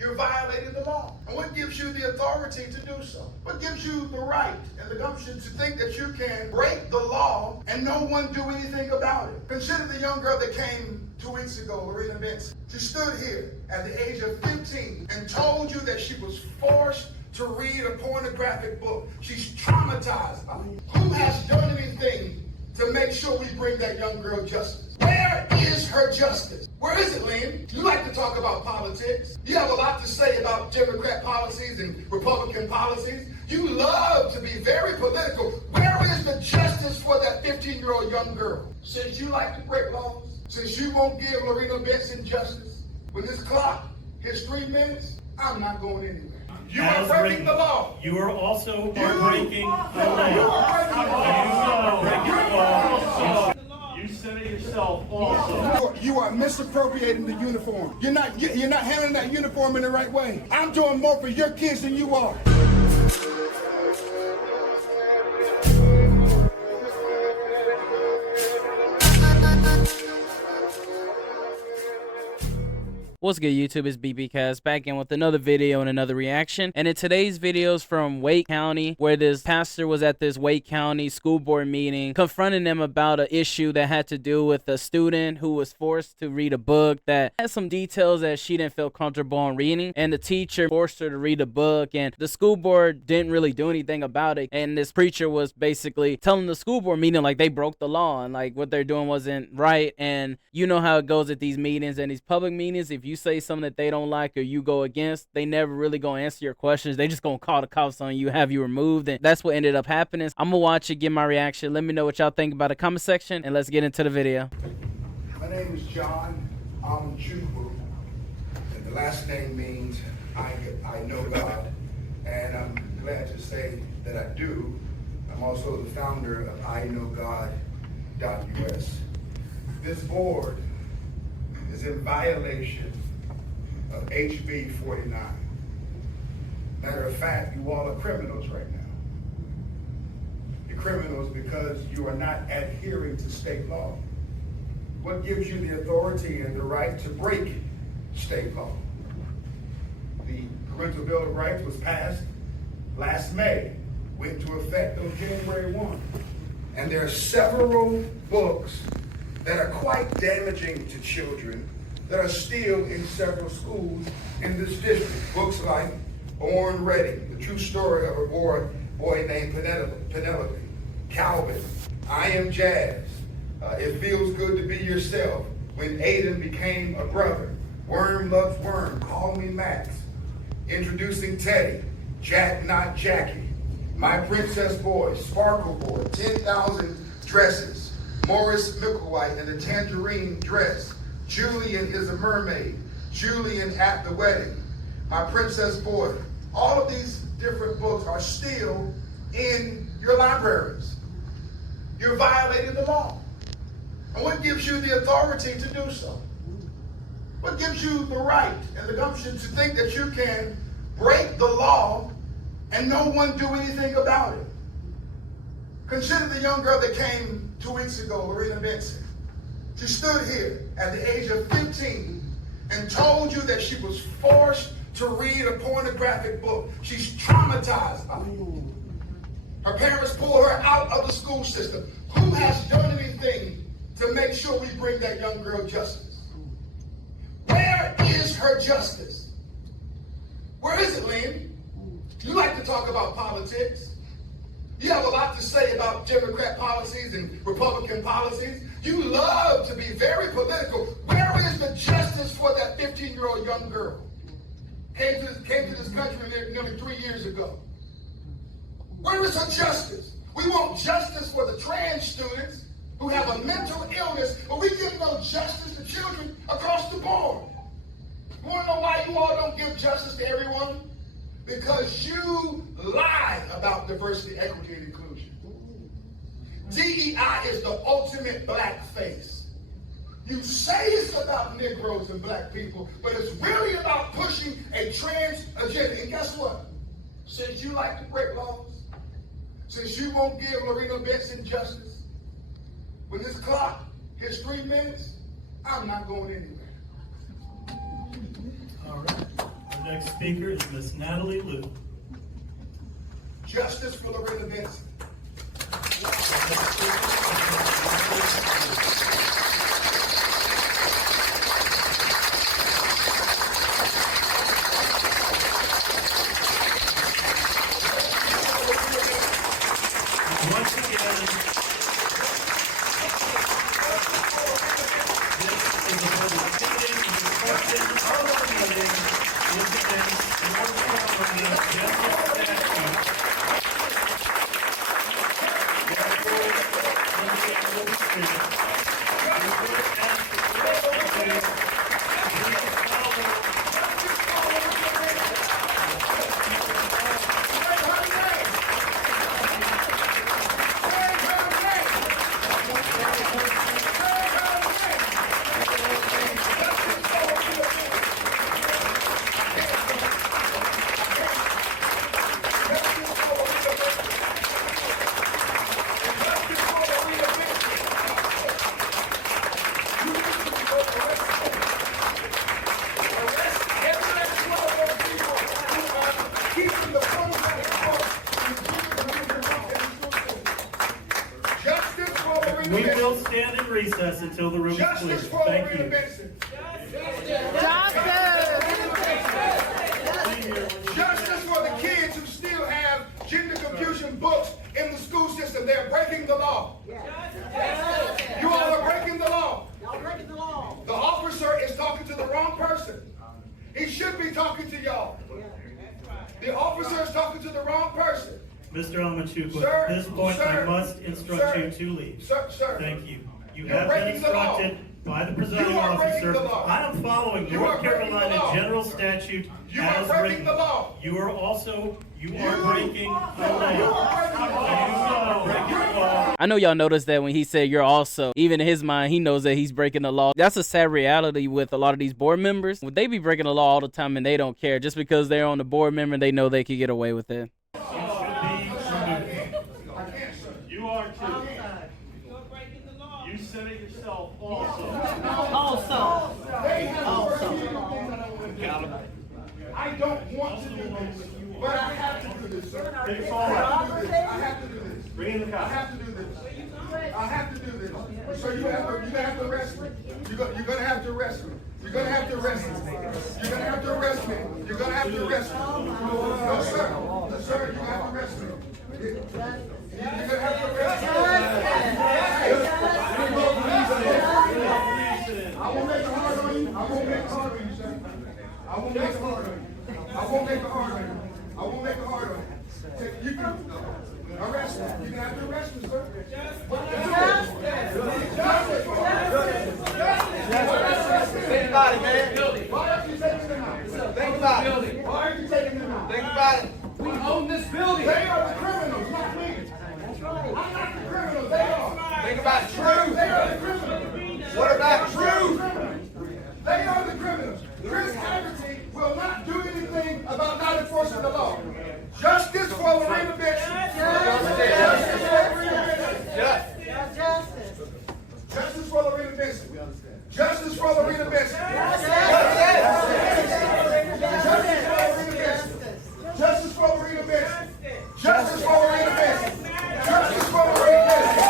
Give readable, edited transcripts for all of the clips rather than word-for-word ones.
You're violating the law. And what gives you the authority to do so? What gives you the right and the gumption to think that you can break the law and no one do anything about it? Consider the young girl that came 2 weeks ago, Lorena Benson. She stood here at the age of 15 and told you that she was forced to read a pornographic book. She's traumatized by it. Who has done anything to make sure we bring that young girl justice? Where is her justice? Where is it, Lynn? You like to talk about politics. You have a lot to say about Democrat policies and Republican policies. You love to be very political. Where is the justice for that 15-year-old young girl? Since you like to break laws, since you won't give Lorena Benson justice, when this clock hits 3 minutes, I'm not going anywhere. You are breaking the law. You are also breaking the law. You are breaking the law. You said it yourself also. You are misappropriating the uniform. You're not handling that uniform in the right way. I'm doing more for your kids than you are. What's good, YouTube? It's BBcast back in with another video and another reaction. And in today's video is from Wake County, where this pastor was at this Wake County school board meeting confronting them about an issue that had to do with a student who was forced to read a book that had some details that she didn't feel comfortable in reading. And the teacher forced her to read a book, and the school board didn't really do anything about it. And this preacher was basically telling the school board meeting like they broke the law and like what they're doing wasn't right. And you know how it goes at these meetings and these public meetings. If you say something that they don't like or you go against, they never really gonna answer your questions. They just gonna call the cops on you, have you removed, and that's what ended up happening. I'm gonna watch it, give my reaction. Let me know what y'all think about the comment section, and let's get into the video. My name is John Chubu, and the last name means I know God, and I'm glad to say that I do. I'm also the founder of iknowgod.us. This board is in violation of HB 49. Matter of fact, you all are criminals right now. You're criminals because you are not adhering to state law. What gives you the authority and the right to break state law? The Parental Bill of Rights was passed last May, went into effect on January 1. And there are several books that are quite damaging to children that are still in several schools in this district. Books like Born Ready, the true story of a boy named Penelope, Calvin, I Am Jazz, It Feels Good to Be Yourself, When Aiden Became a Brother, Worm Loves Worm, Call Me Max, Introducing Teddy, Jack Not Jackie, My Princess Boy, Sparkle Boy, 10,000 Dresses, Morris Micklewhite and the Tangerine Dress, Julian is a Mermaid, Julian at the Wedding, My Princess Boy. All of these different books are still in your libraries. You're violating the law. And what gives you the authority to do so? What gives you the right and the gumption to think that you can break the law and no one do anything about it? Consider the young girl that came 2 weeks ago, Lorena Benson. She stood here at the age of 15 and told you that she was forced to read a pornographic book. She's traumatized by it. Her parents pulled her out of the school system. Who has done anything to make sure we bring that young girl justice? Where is her justice? Where is it, Lynn? You like to talk about politics. You have a lot to say about Democrat policies and Republican policies. You love to be very political. Where is the justice for that 15-year-old young girl? Came to this country nearly 3 years ago. Where is her justice? We want justice for the trans students who have a mental illness, but we give no justice to children across the board. You want to know why you all don't give justice to everyone? Because you lie about diversity, equity, and inclusion. DEI is the ultimate black face. You say it's about Negroes and black people, but it's really about pushing a trans agenda. And guess what? Since you like to break laws, since you won't give Lorena Benson justice, when this clock hits 3 minutes, I'm not going anywhere. All right. Next speaker is Miss Natalie Liu. Justice for Loretta Benson. Once again, this is a public meeting. The question of the meeting is against North Carolina General Statute. Therefore, when we are able to speak, we will ask the clerk to please follow. We will stand in recess until the room is clear. Justice for Thank Loretta you. Benson. Justice for the kids who still have gender confusion books in the school system. They're breaking the law. You all are breaking the law. The officer is talking to the wrong person. He should be talking to y'all. The officer is talking to the wrong person. Mr. Almachuqua, Sir, at this point, sir, I must instruct sir, you to leave. Sir. Thank you. You You're have been breaking the law. instructed by the presiding You are breaking officer. the law. I am following You North are breaking the Carolina law. General Statute You are as breaking written. the law. You are also, you are You breaking the law. You are breaking the law. You are breaking the law. I know y'all noticed that when he said you're also, even in his mind, he knows that he's breaking the law. That's a sad reality with a lot of these board members. They be breaking the law all the time and they don't care. Just because they're on the board member, they know they could get away with it. You are too. You said it yourself also. I don't want to do this, but I have to do this, sir. Take forward. I have to do this. Bring in the I cops. have to do this. I have to do this. So you're gonna have to arrest me. You're gonna have to arrest me. You're gonna have to arrest me. You're gonna have to arrest me. You're gonna have to arrest me. No, sir. Sir, you're gonna have to arrest me. You're gonna have to arrest me. I won't make it hard on you. I won't make it hard on you, sir. I won't make it hard on you. I won't make it hard on you. I won't make it hard on you. You can arrest me. You can have to arrest me, sir. Think about it, man. Why are you taking them out? Think about it. Why are you taking them out? Think about it. We own this building. They are the criminals, not me. I'm not the criminals. They are. Think about truth. They are the criminals. What about truth? They are the criminals. Chris Haggerty will not do anything about not enforcing the law. Justice for Loretta Benson. Justice for Loretta Benson. Justice for Loretta Benson. Justice for Loretta Benson. Justice for Loretta Benson. Justice for Loretta Benson. Justice for Loretta Benson.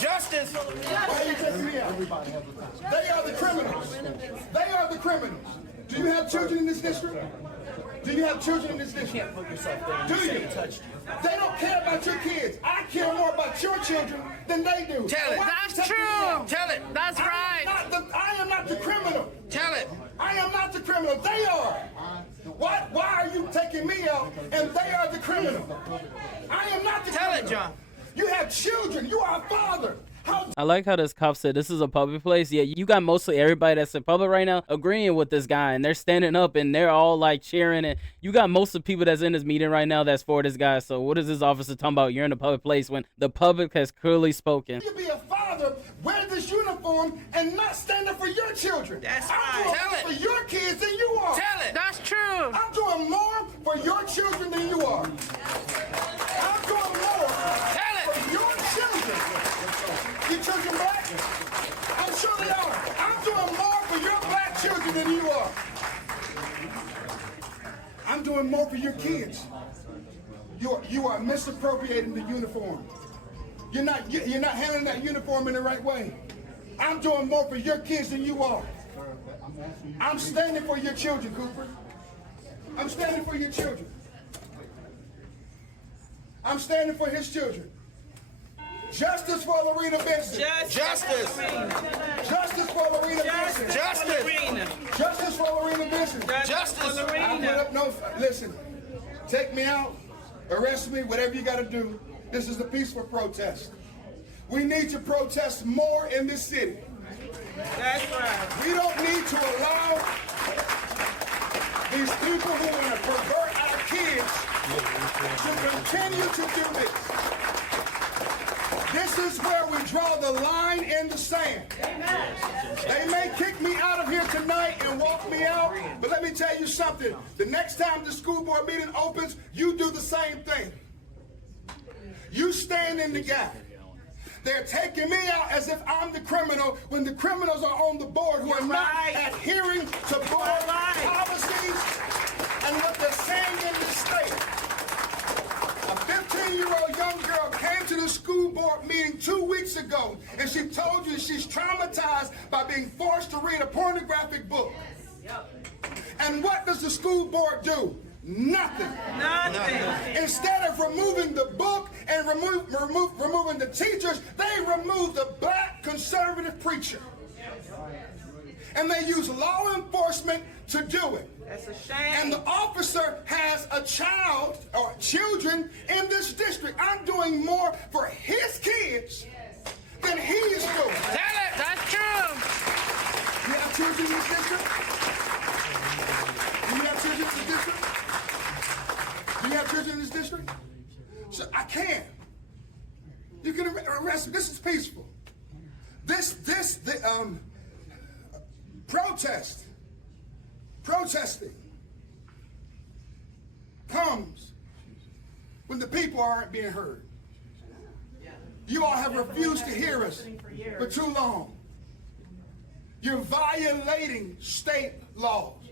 Justice. Why are you taking me out? They are the criminals. They are the criminals. Do you have children in this district? Do you have children in this district? Do you? They don't care about your kids. I care more about your children than they do. Tell it. Why are you That's taking me true. out? Tell it. That's right. I am not the criminal. Tell it. I am not the criminal. They are. Why are you taking me out and they are the criminal? I am not the criminal. Tell it, John. You have children. You are a father. How I like how this cop said this is a public place. Yeah, you got mostly everybody that's in public right now agreeing with this guy, and they're standing up and they're all like cheering. And you got most of the people that's in this meeting right now that's for this guy. So what is this officer talking about? You're in a public place when the public has clearly spoken. You be a father, wear this uniform, and not stand up for your children. That's I'm right. doing Tell more it. for your kids than you are. Tell it. That's true. I'm doing more for your children than you are. I'm doing more Tell it. for your children. Your children black? I'm sure they are. I'm doing more for your black children than you are. I'm doing more for your kids. You are misappropriating the uniform. You're not handling that uniform in the right way. I'm doing more for your kids than you are. I'm standing for your children, Cooper. I'm standing for your children. I'm standing for his children. Justice for Lorena Benson. Justice. Justice for Lorena Benson. Justice. Justice for Lorena Benson. Justice. I put up no. Listen, take me out, arrest me, whatever you got to do. This is a peaceful protest. We need to protest more in this city. That's right. We don't need to allow these people who want to pervert our kids to continue to do this. This is where we draw the line in the sand. They may kick me out of here tonight and walk me out, but let me tell you something. The next time the school board meeting opens, you do the same thing. You stand in the gap. They're taking me out as if I'm the criminal when the criminals are on the board who are not adhering to board policies and what they're saying in this state. A 15-year-old young girl came to the school board meeting 2 weeks ago, and she told you she's traumatized by being forced to read a pornographic book. And what does the school board do? Nothing. Instead of removing the book and removing the teachers, they remove the black conservative preacher. And they use law enforcement to do it. That's a shame. And the officer has a child or children in this district. I'm doing more for his kids than he is doing. Tell it. That's true. You have children in this district? Do you have children in this district? Do you have children in this district? So I can't. You can arrest me. This is peaceful. Protesting comes when the people aren't being heard. You all have refused to hear us for too long. You're violating state laws.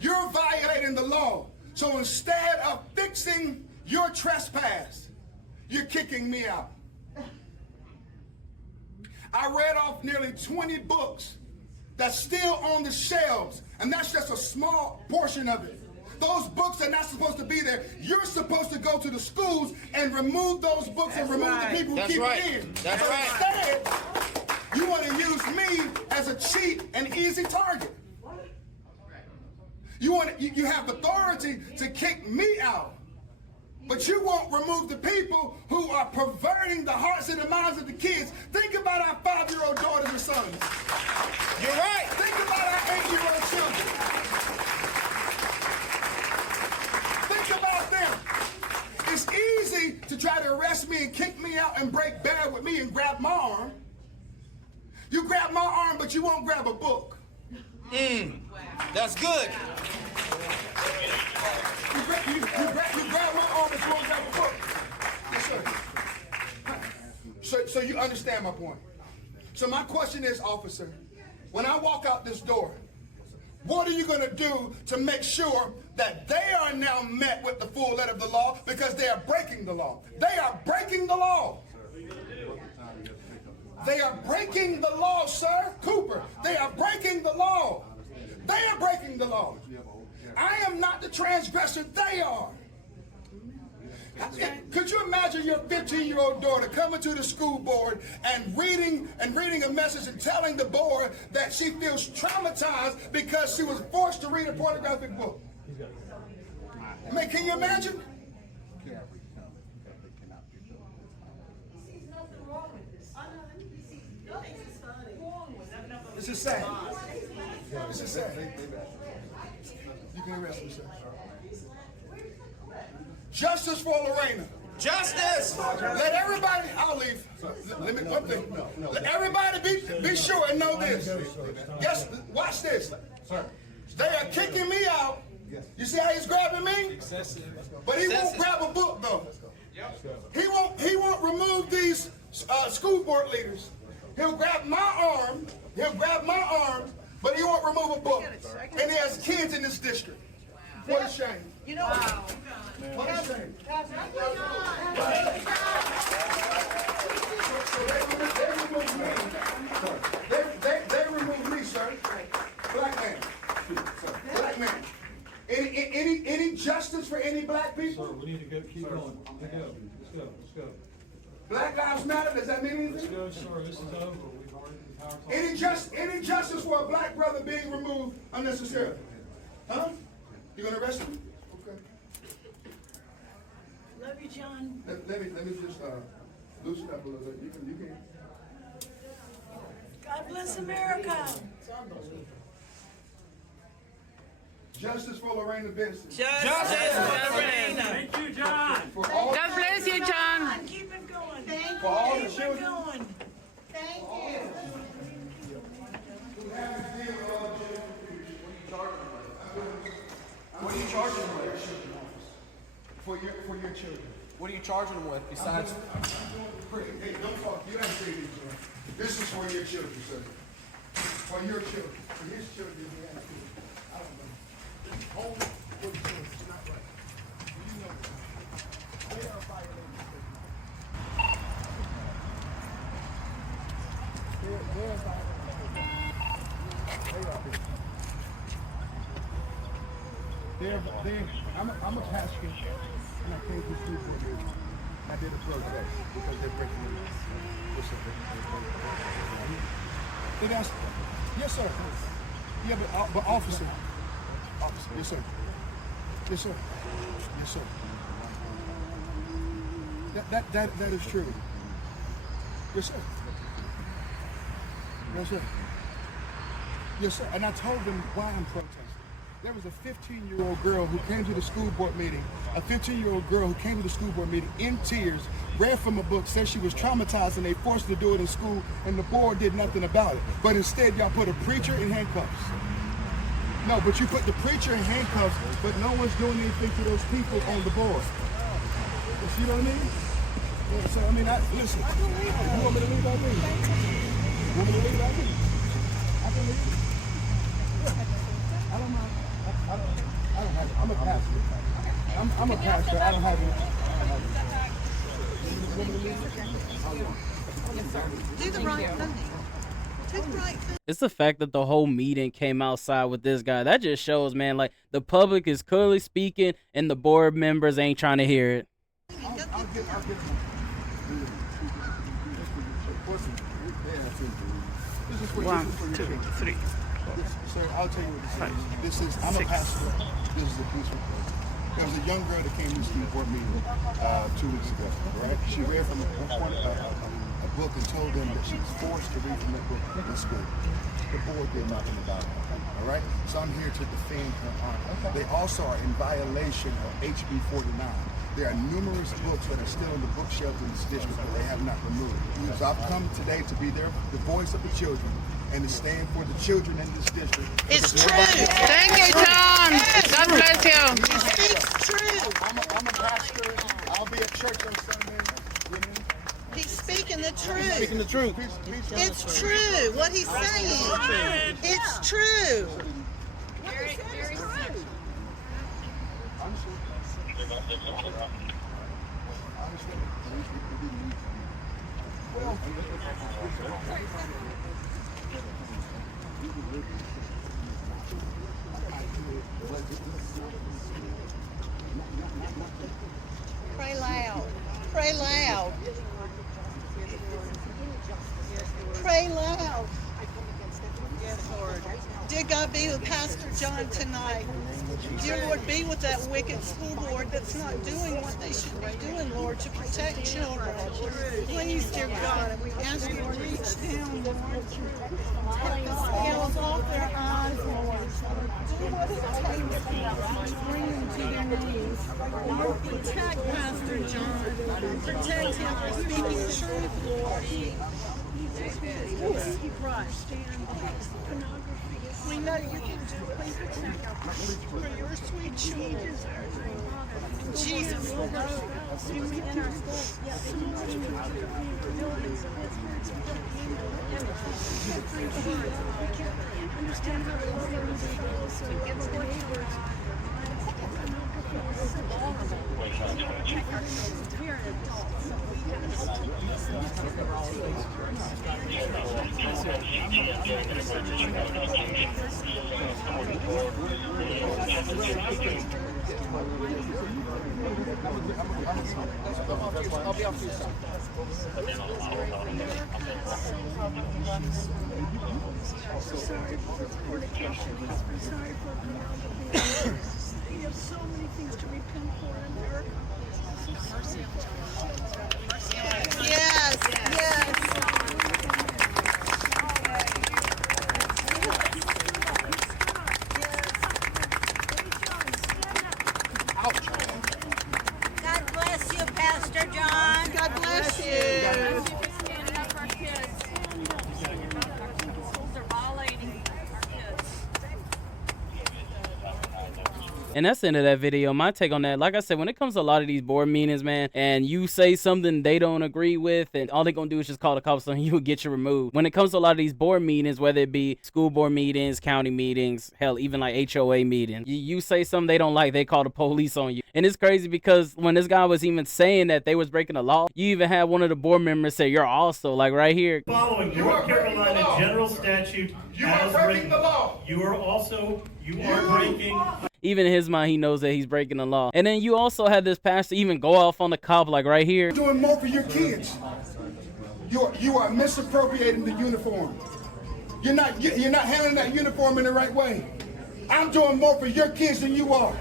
You're violating the law. So instead of fixing your trespass, you're kicking me out. I read off nearly 20 books that's still on the shelves, and that's just a small portion of it. Those books are not supposed to be there. You're supposed to go to the schools and remove those books and remove the people who keep it in. That's right. Instead, you want to use me as a cheap and easy target. You have authority to kick me out, but you won't remove the people who are perverting the hearts and the minds of the kids. Think about our 5-year-old daughters and sons. You're right. Think about our 8-year-old children. Think about them. It's easy to try to arrest me and kick me out and break bad with me and grab my arm. You grab my arm, but you won't grab a book. That's good. You grab my arm, but you won't grab a book. Yes, sir. So you understand my point. So my question is, officer, when I walk out this door, what are you going to do to make sure that they are now met with the full letter of the law, because they are breaking the law? They are breaking the law. They are breaking the law, sir. Cooper, they are breaking the law. They are breaking the law. I am not the transgressor, they are. Could you imagine your 15-year-old daughter coming to the school board and reading a message and telling the board that she feels traumatized because she was forced to read a pornographic book? I mean, can you imagine? This is sad. This is sad. You can arrest me, sir. Justice for Lorena. Justice. Let everybody, I'll leave. Let me, one thing. Let everybody be sure and know this. Yes, watch this. They are kicking me out. You see how he's grabbing me? But he won't grab a book though. He won't remove these school board leaders. He'll grab my arm, but he won't remove a book. And he has kids in this district. What a shame. You know, What a shame. They removed me, sir. Black man. Black man. Any justice for any black people? Sir, we need to go, keep going. Let's go. Black Lives Matter, does that mean anything? Let's go, sir, this is over. We've already been power talking. Any justice for a black brother being removed unnecessarily? Huh? You gonna arrest him? Okay. love you, John. Let me just loosen up a little bit. You can. God bless America. Justice for Lorena Benson. Justice for Lorena. Thank you, John. For all, God bless you, John. Keep it going. for all the Keep it children. going. What are you charging them with? For your children. What are you charging them with besides? Hey, don't talk. You don't say these, sir. This is for your children, sir. For your children. For his children, he has to. I don't know. It's only for the children. It's not right. You know that. They are violating the law. They're violating the law. They are. I'm a pastor, and I came to school for you. I did a protest because they're breaking the law. They asked, yes, sir. Yeah, but officer, yes, sir. Yes, sir. Yes, sir. That is true. Yes, sir. Yes, sir. Yes, sir. And I told them why I'm protesting. There was a 15-year-old girl who came to the school board meeting, in tears, read from a book, said she was traumatized and they forced her to do it in school and the board did nothing about it. But instead y'all put a preacher in handcuffs. No, but you put the preacher in handcuffs, but no one's doing anything to those people on the board. You see what I mean? Yeah, so, listen, you want me to leave out there? You want me to leave out there? I can leave. Yeah. I don't mind. I don't have it. I'm a pastor. I'm a pastor. I don't have it. Do the right thing. Do the right thing. It's the fact that the whole meeting came outside with this guy. That just shows, man, like the public is clearly speaking and the board members ain't trying to hear it. I'll get This is for 1, you. 2, 3. Sir, I'll tell you what this is. I'm a pastor. This is a police report. There was a young girl that came to the school board meeting 2 weeks ago, right? She read from a book and told them that she was forced to read from that book in school. The board did nothing about it, all right? So I'm here to defend her honor. They also are in violation of HB 49. There are numerous books that are still in the bookshelves in this district that they have not removed. So I've come today to be the voice of the children and to stand for the children in this district. It's true. Thank you, John. God bless you. It's true. I'm a pastor. I'll be at church on Sunday. You know? He's speaking the truth. Speaking the truth. It's true. What he's saying. It's true. Very simple. Pray loud. Pray loud. Pray loud. Yes, Lord. Dear God, be with Pastor John tonight. Dear Lord, be with that wicked school board that's not doing what they should be doing, Lord, to protect children. Please, dear God, we ask you to reach down, Lord. Protect him for speaking the truth, Lord. We know you can do it for your sweet children. Jesus. Understand how they love everybody, so it's what I'll be off to your side. sorry for fornication. I'm sorry for pornography. We have so many things to repent for in America. Yes, yes. God bless you, Pastor John. God bless you. Standing up for our kids. Schools are violating our kids. And that's the end of that video. My take on that, like I said, when it comes to a lot of these board meetings, man, and you say something they don't agree with, and all they're gonna do is just call the cops on you and get you removed. When it comes to a lot of these board meetings, whether it be school board meetings, county meetings, hell, even like HOA meetings, you say something they don't like, they call the police on you. And it's crazy because when this guy was even saying that they was breaking the law, you even had one of the board members say, "You're also," like right here. Following North Carolina General Statute You are as breaking written. the law. You are breaking. Even in his mind, he knows that he's breaking the law. And then you also had this pastor even go off on the cop, like right here. Doing more for your kids. You are misappropriating the uniform. You're not handling that uniform in the right way. I'm doing more for your kids than you are.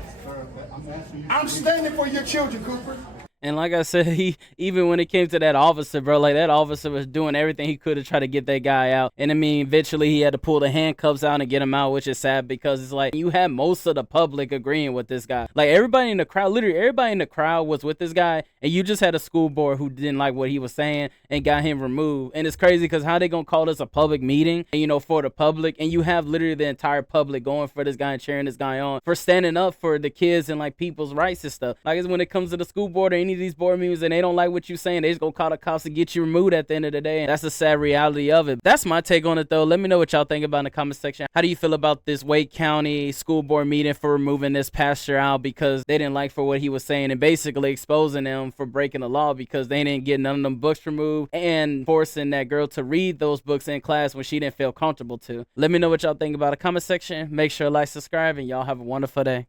I'm standing for your children, Cooper. And like I said, he even when it came to that officer, bro, like that officer was doing everything he could to try to get that guy out. And I mean, eventually he had to pull the handcuffs out and get him out, which is sad because it's like you had most of the public agreeing with this guy. Like everybody in the crowd, literally everybody in the crowd was with this guy, and you just had a school board who didn't like what he was saying and got him removed. And it's crazy because how they gonna call this a public meeting, you know, for the public, and you have literally the entire public going for this guy and cheering this guy on for standing up for the kids and like people's rights and stuff. Like it's when it comes to the school board or any of these board meetings and they don't like what you're saying, they just go call the cops and get you removed at the end of the day. And that's the sad reality of it. That's my take on it though. Let me know what y'all think about in the comment section. How do you feel about this Wake County school board meeting for removing this pastor out because they didn't like for what he was saying and basically exposing them for breaking the law because they didn't get none of them books removed and forcing that girl to read those books in class when she didn't feel comfortable to? Let me know what y'all think about in the comment section. Make sure to like, subscribe, and y'all have a wonderful day.